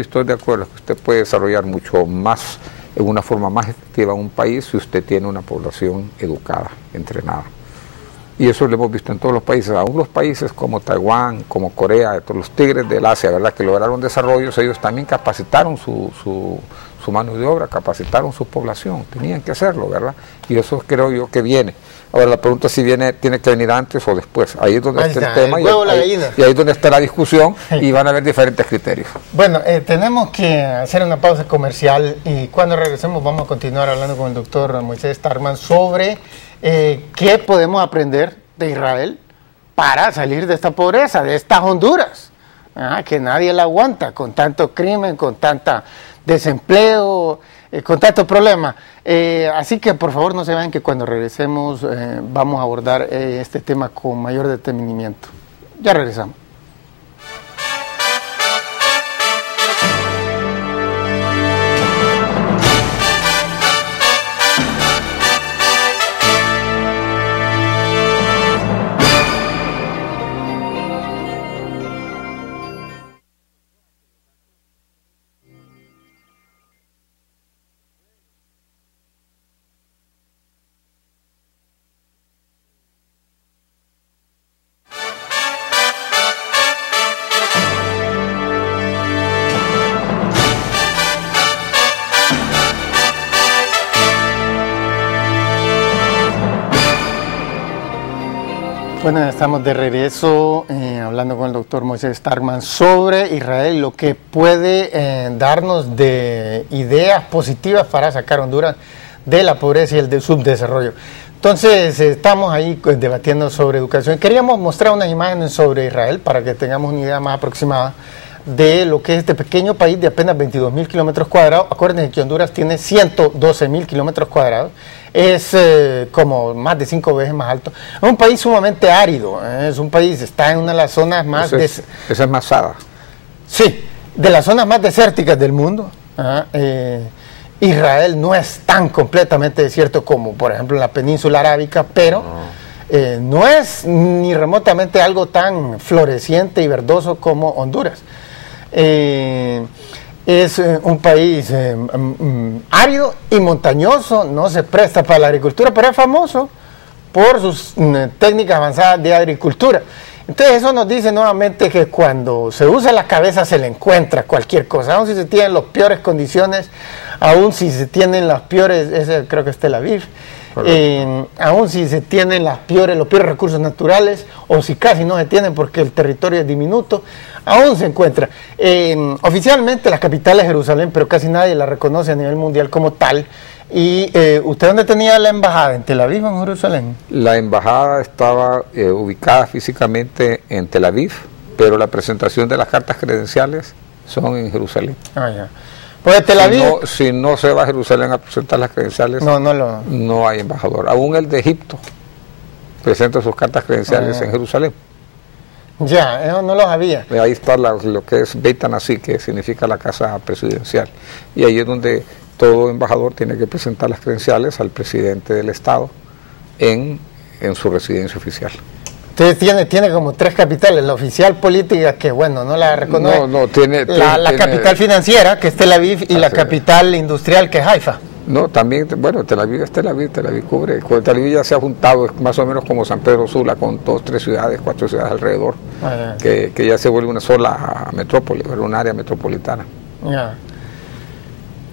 Estoy de acuerdo que usted puede desarrollar mucho más, en una forma más efectiva un país si usted tiene una población educada, entrenada. Y eso lo hemos visto en todos los países, aún los países como Taiwán, como Corea, todos los tigres del Asia, ¿verdad?, que lograron desarrollos, ellos también capacitaron su mano de obra, capacitaron su población, tenían que hacerlo, ¿verdad? Y eso creo yo que viene. Ahora la pregunta es si tiene que venir antes o después, ahí es donde está el tema, y ahí es donde está la discusión, y van a haber diferentes criterios. Bueno, tenemos que hacer una pausa comercial, y cuando regresemos vamos a continuar hablando con el doctor Moisés Starkman sobre qué podemos aprender de Israel para salir de esta pobreza, de estas Honduras, que nadie la aguanta, con tanto crimen, con tanta desempleo, con tantos problemas. Así que por favor no se vayan, que cuando regresemos vamos a abordar este tema con mayor detenimiento. Ya regresamos. Bueno, estamos de regreso hablando con el doctor Moisés Starkman sobre Israel, lo que puede darnos de ideas positivas para sacar a Honduras de la pobreza y el subdesarrollo. Entonces, estamos ahí debatiendo sobre educación. Queríamos mostrar unas imágenes sobre Israel para que tengamos una idea más aproximada de lo que es este pequeño país de apenas 22.000 kilómetros cuadrados. Acuérdense que Honduras tiene 112.000 kilómetros cuadrados. Es como más de 5 veces más alto. Es un país sumamente árido, es un país, está en una de las zonas más... Esa es Masada. Sí, de las zonas más desérticas del mundo. Israel no es tan completamente desierto como, por ejemplo, en la península arábica, pero no es ni remotamente algo tan floreciente y verdoso como Honduras. Es un país árido y montañoso, no se presta para la agricultura, pero es famoso por sus técnicas avanzadas de agricultura. Entonces eso nos dice nuevamente que cuando se usa la cabeza se le encuentra cualquier cosa, aun si se tienen las peores condiciones, aun si se tienen las peores, ese creo que es Tel Aviv, aun si se tienen los peores recursos naturales, o si casi no se tienen porque el territorio es diminuto, aún se encuentra. Oficialmente la capital es Jerusalén, pero casi nadie la reconoce a nivel mundial como tal. ¿Y usted dónde tenía la embajada? ¿En Tel Aviv o en Jerusalén? La embajada estaba ubicada físicamente en Tel Aviv, pero la presentación de las cartas credenciales son en Jerusalén. Ah, ya. Pues Tel Aviv... Si no se va a Jerusalén a presentar las credenciales, no hay embajador. Aún el de Egipto presenta sus cartas credenciales en Jerusalén. Ya, eso no lo sabía. Ahí está lo que es Beit Hanasí, que significa la casa presidencial. Y ahí es donde todo embajador tiene que presentar las credenciales al presidente del Estado en su residencia oficial. Entonces tiene como 3 capitales: la oficial política, que bueno, no la reconoce. Tiene la capital financiera, que es Tel Aviv, y la capital industrial, que es Haifa. No, también, bueno, Tel Aviv es Tel Aviv cubre. Tel Aviv ya se ha juntado, más o menos como San Pedro Sula, con 2, 3 ciudades, 4 ciudades alrededor, que ya se vuelve una sola metrópoli, un área metropolitana.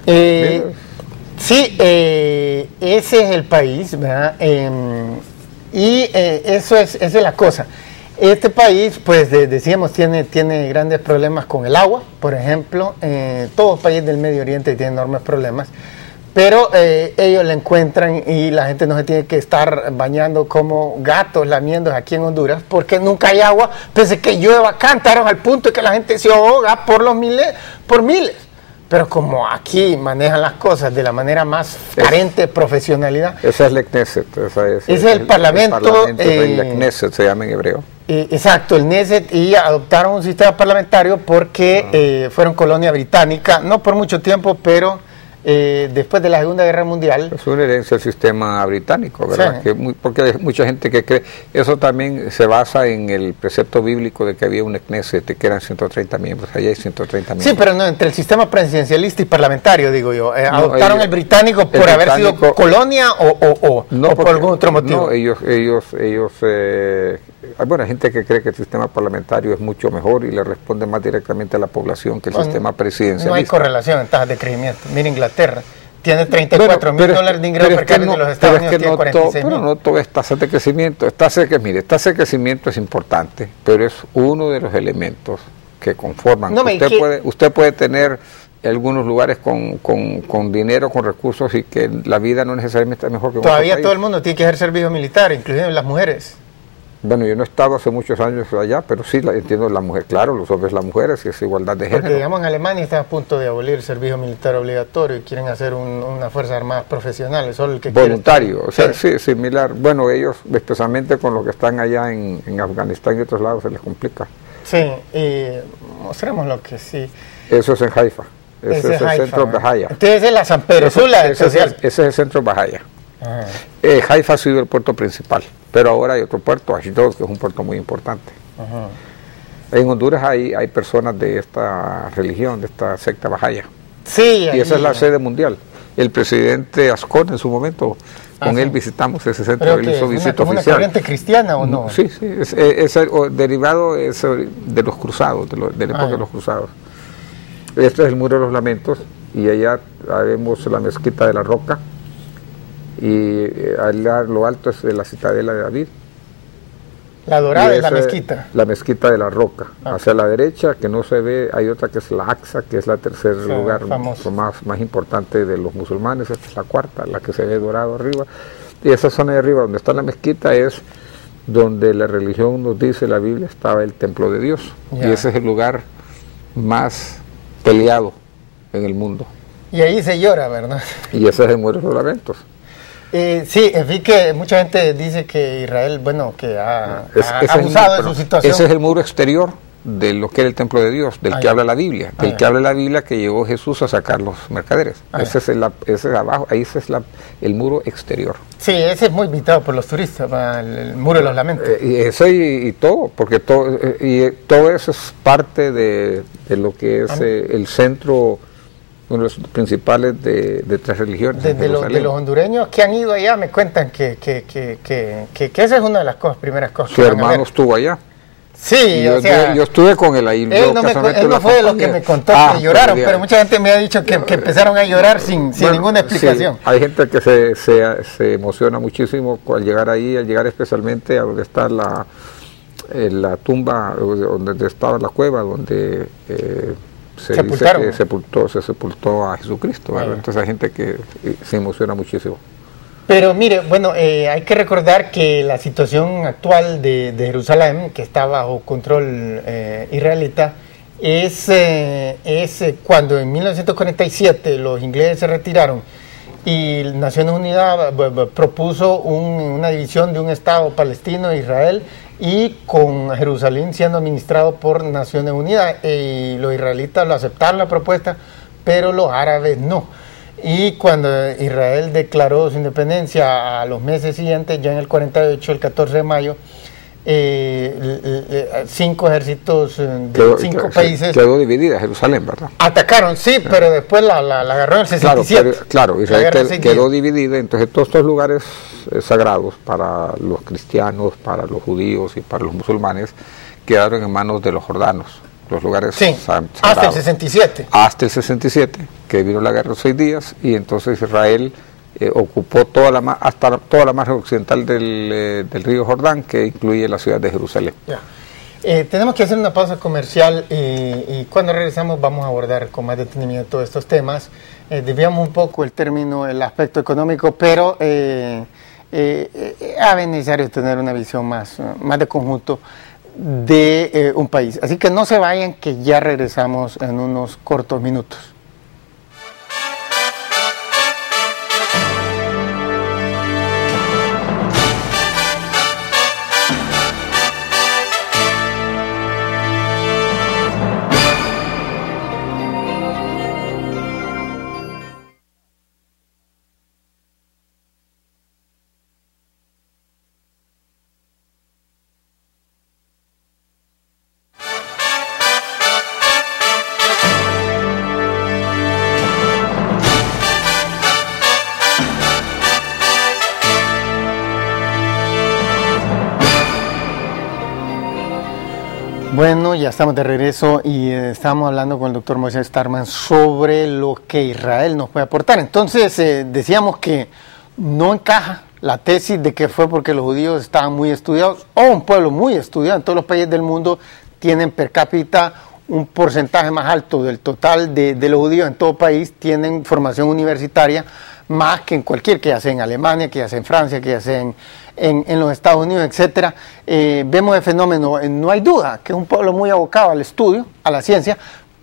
Sí, ese es el país, ¿verdad? Esa es la cosa. Este país, pues decíamos, tiene grandes problemas con el agua, por ejemplo. Todos los países del Medio Oriente tienen enormes problemas. Pero ellos la encuentran, y la gente no se tiene que estar bañando como gatos lamiendo aquí en Honduras, porque nunca hay agua, pese que llueva cántaros, al punto de que la gente se ahoga por miles. Pero como aquí manejan las cosas de la manera más carente de profesionalidad. Esa es la Knesset. Ese es el Parlamento. La Knesset se llama en hebreo. Exacto, el Knesset, y adoptaron un sistema parlamentario porque fueron colonia británica, no por mucho tiempo, pero después de la Segunda Guerra Mundial. Es una herencia del sistema británico, ¿verdad? Sí. Porque hay mucha gente que cree, eso también se basa en el precepto bíblico de que había un Knesset, que eran 130 miembros, allá hay 130 miembros. Sí, pero no, entre el sistema presidencialista y parlamentario, digo yo, adoptaron el británico por haber sido colonia o por algún otro motivo. No, bueno, hay gente que cree que el sistema parlamentario es mucho mejor y le responde más directamente a la población que el sistema presidencialista. No hay correlación en tasas de crecimiento. Mira Inglaterra, tiene $34,000 de ingresos per cápita, los Estados Unidos tienen 46,000. Pero no todo es tasa de crecimiento. Tasa de crecimiento es importante, pero es uno de los elementos que conforman. Usted puede tener algunos lugares con dinero, con recursos, y que la vida no necesariamente es mejor que en otro Todavía país. todo el mundo tiene que ejercer servicio militar, inclusive las mujeres. Bueno, yo no he estado hace muchos años allá, pero sí entiendo la mujer, claro, los hombres y las mujeres, y es igualdad de género. Porque digamos en Alemania están a punto de abolir el servicio militar obligatorio y quieren hacer una fuerza armada profesional, solo el que voluntario, quiere. O sea, sí, similar. Bueno, ellos, especialmente con los que están allá en Afganistán y otros lados, se les complica. Sí, y mostremos lo que sí. Eso es en Haifa. Ese es el centro Bahaya. Entonces es la San Pedro Sula. Ese es el centro Bahaya. Haifa ha sido el puerto principal, pero ahora hay otro puerto, Ashdod, que es un puerto muy importante. En Honduras hay personas de esta religión, de esta secta Bahaya. Sí, y esa es la sede mundial. El presidente Ascon en su momento, con él visitamos ese centro, él hizo visita oficial. ¿Es una corriente cristiana o no? Sí, es derivado de los cruzados, de la época de los cruzados. Este es el Muro de los Lamentos, y allá vemos la Mezquita de la Roca, y allá lo alto es de la Citadela de David. La dorada es la mezquita. La Mezquita de la Roca. Hacia la derecha, que no se ve, hay otra que es la Aqsa, que es la tercer lugar más importante de los musulmanes. Esta es la cuarta, la que se ve dorado arriba. Y esa zona de arriba, donde está la mezquita, es donde la religión nos dice, la Biblia, estaba el templo de Dios. Y ese es el lugar más peleado en el mundo. Y ahí se llora, ¿verdad? Y ese es el Muro de los Lamentos. Sí, vi que mucha gente dice que Israel, bueno, que ha abusado de su situación. Ese es el muro exterior de lo que era el templo de Dios, del que habla la Biblia, que habla la Biblia, que llegó Jesús a sacar los mercaderes. Ese es abajo, ahí ese es el muro exterior. Sí, ese es muy visitado por los turistas, el Muro de los Lamentos. Y todo, porque todo eso es parte de lo que es el centro, uno de los principales de tres religiones. De los hondureños que han ido allá me cuentan que esa es una de las primeras cosas. Su hermano estuvo allá. Sí, yo estuve con él ahí. Él no fue de los que me contó que lloraron, pero mucha gente me ha dicho que empezaron a llorar sin ninguna explicación. Sí, hay gente que se emociona muchísimo al llegar ahí, al llegar especialmente a donde está la tumba, donde estaba la cueva, donde se dice que se sepultó a Jesucristo. Entonces hay gente que se emociona muchísimo. Pero mire, bueno, hay que recordar que la situación actual de Jerusalén, que está bajo control israelita, es cuando en 1947 los ingleses se retiraron y Naciones Unidas propuso una división de un Estado palestino de Israel, y con Jerusalén siendo administrado por Naciones Unidas, y los israelitas lo aceptaron la propuesta, pero los árabes no. Y cuando Israel declaró su independencia a los meses siguientes, ya en el 48, el 14 de mayo, 5 ejércitos de 5 países... Quedó dividida Jerusalén, ¿verdad? Atacaron, sí, pero después la agarró en el 67. Claro, Israel quedó dividida, entonces todos estos lugares sagrados para los cristianos, para los judíos y para los musulmanes, quedaron en manos de los jordanos. Los lugares sagrados. Hasta el 67. Hasta el 67, que vino la guerra de los 6 días, y entonces Israel ocupó hasta toda la margen occidental del río Jordán, que incluye la ciudad de Jerusalén. Tenemos que hacer una pausa comercial, y cuando regresamos vamos a abordar con más detenimiento estos temas. Desviamos un poco el aspecto económico, pero es necesario tener una visión más de conjunto de un país. Así que no se vayan, que ya regresamos en unos cortos minutos. ya estamos de regreso y estábamos hablando con el doctor Moisés Starman sobre lo que Israel nos puede aportar. Entonces decíamos que no encaja la tesis de que fue porque los judíos estaban muy estudiados, o un pueblo muy estudiado. En todos los países del mundo tienen per cápita un porcentaje más alto del total de los judíos en todo país, tienen formación universitaria más que en cualquier, que ya sea en Alemania, que ya sea en Francia, que ya sea en los Estados Unidos, etcétera. Vemos el fenómeno, no hay duda que es un pueblo muy abocado al estudio, a la ciencia,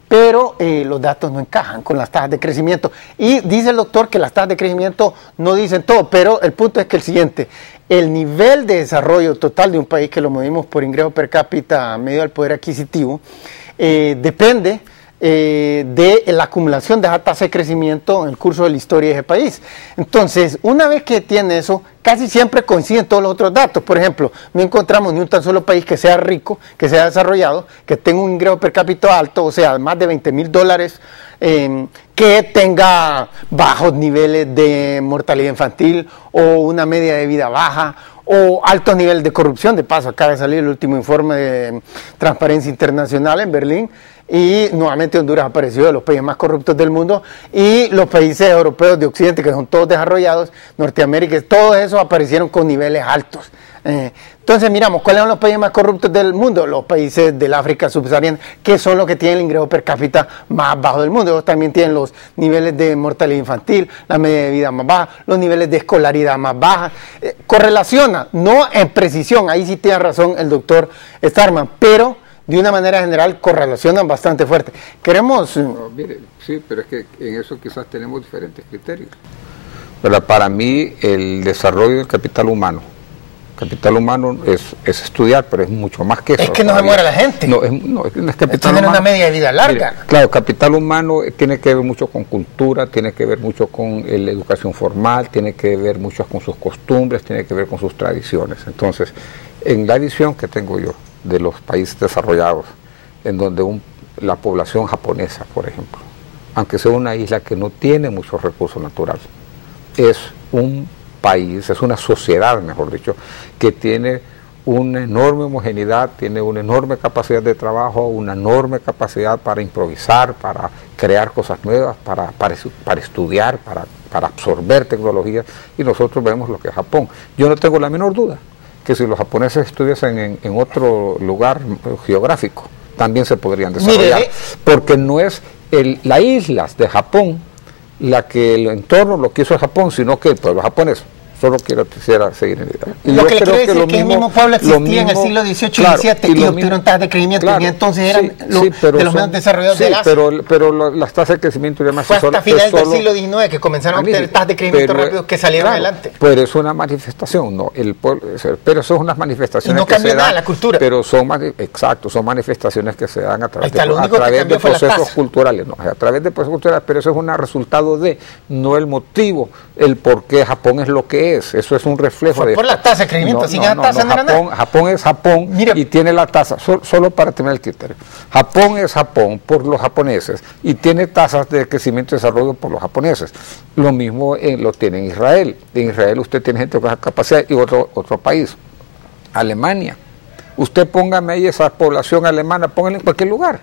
pero los datos no encajan con las tasas de crecimiento. Y dice el doctor que las tasas de crecimiento no dicen todo, pero el punto es que el siguiente: el nivel de desarrollo total de un país, que lo medimos por ingreso per cápita medio del poder adquisitivo, depende de la acumulación de esa tasa de crecimiento en el curso de la historia de ese país. Entonces, una vez que tiene eso, casi siempre coinciden todos los otros datos. Por ejemplo, no encontramos ni un tan solo país que sea rico, que sea desarrollado, que tenga un ingreso per cápita alto, o sea, más de $20,000, que tenga bajos niveles de mortalidad infantil o una media de vida baja o altos niveles de corrupción. De paso, acaba de salir el último informe de Transparencia Internacional en Berlín, y nuevamente Honduras apareció de los países más corruptos del mundo, y los países europeos de Occidente, que son todos desarrollados, Norteamérica, todos esos aparecieron con niveles altos. Entonces miramos, ¿cuáles son los países más corruptos del mundo? Los países del África subsahariana, que son los que tienen el ingreso per cápita más bajo del mundo. Ellos también tienen los niveles de mortalidad infantil, la media de vida más baja, los niveles de escolaridad más baja. Correlaciona, no en precisión, ahí sí tiene razón el doctor Starman, pero de una manera general correlacionan bastante fuerte. Queremos... No, mire, sí, pero es que en eso quizás tenemos diferentes criterios. Pero para mí el desarrollo del capital humano es estudiar, pero es mucho más que eso. Es que no se muere la gente. No es capital tienen humano. Una media de vida larga. Mire, claro, capital humano tiene que ver mucho con cultura, tiene que ver mucho con la educación formal, tiene que ver mucho con sus costumbres, tiene que ver con sus tradiciones. Entonces, en la visión que tengo yo de los países desarrollados, en donde la población japonesa, por ejemplo, aunque sea una isla que no tiene muchos recursos naturales, es un país, es una sociedad, mejor dicho, que tiene una enorme homogeneidad, tiene una enorme capacidad de trabajo, una enorme capacidad para improvisar, para crear cosas nuevas, para estudiar, para absorber tecnologías, y nosotros vemos lo que es Japón. Yo no tengo la menor duda que si los japoneses estuviesen en otro lugar geográfico, también se podrían desarrollar. Mire, porque no es las islas de Japón la que el entorno lo que hizo Japón, sino que el pueblo japonés. Solo quisiera seguir en idea. Y lo que le quiero decir es que el mismo pueblo existía en el siglo XVIII y XVII y obtuvieron tasas de crecimiento, y entonces eran de los menos desarrollados de Asia. Pero las tasas de crecimiento y demás... Fue hasta finales del siglo XIX que comenzaron a obtener tasas de crecimiento rápidos que salieron adelante. Pero es una manifestación, no, pero son unas manifestaciones y no cambió nada la cultura. Pero son manifestaciones que se dan a través de procesos culturales, no, a través de procesos culturales, pero eso es un resultado no el motivo, el por qué Japón es lo que es. Eso es un reflejo de... Por la tasa de crecimiento, sin esa tasa no era nada. Japón es Japón. Mira, y tiene la tasa, solo para tener el criterio. Japón es Japón por los japoneses y tiene tasas de crecimiento y desarrollo por los japoneses. Lo mismo lo tiene en Israel. En Israel usted tiene gente con esa capacidad y otro país. Alemania. Usted póngame ahí esa población alemana, póngala en cualquier lugar.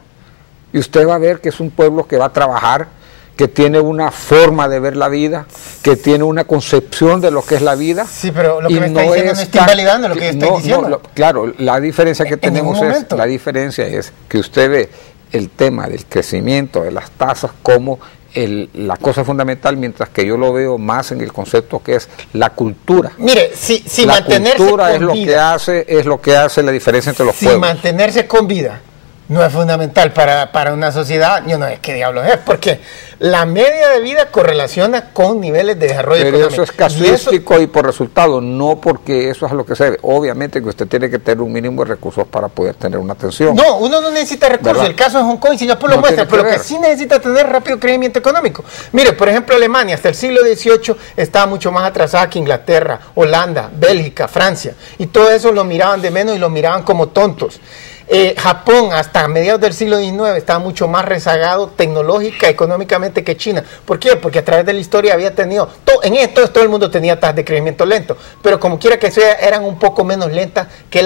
Y usted va a ver que es un pueblo que va a trabajar, que tiene una forma de ver la vida, que tiene una concepción de lo que es la vida. Sí, pero lo que me está diciendo no está invalidando lo que yo estoy diciendo. Claro, la diferencia que tenemos es que usted ve el tema del crecimiento de las tasas como la cosa fundamental, mientras que yo lo veo más en el concepto que es la cultura. Mire, si la mantenerse cultura con vida, es lo que hace la diferencia entre los pueblos. Si mantenerse con vida no es fundamental para una sociedad, yo no sé qué diablos es, porque la media de vida correlaciona con niveles de desarrollo económico. Pero eso es casuístico y por resultado, no porque eso es lo que se ve. Obviamente que usted tiene que tener un mínimo de recursos para poder tener una atención. No, uno no necesita recursos. ¿Verdad? El caso de Hong Kong, Singapur lo muestra, pero lo que sí necesita tener rápido crecimiento económico. Mire, por ejemplo, Alemania hasta el siglo XVIII estaba mucho más atrasada que Inglaterra, Holanda, Bélgica, Francia, y todo eso lo miraban de menos y lo miraban como tontos. Japón hasta mediados del siglo XIX estaba mucho más rezagado tecnológica, económicamente que China. ¿Por qué? Porque a través de la historia había tenido, todo el mundo tenía tasas de crecimiento lento, pero como quiera que sea, eran un poco menos lentas que las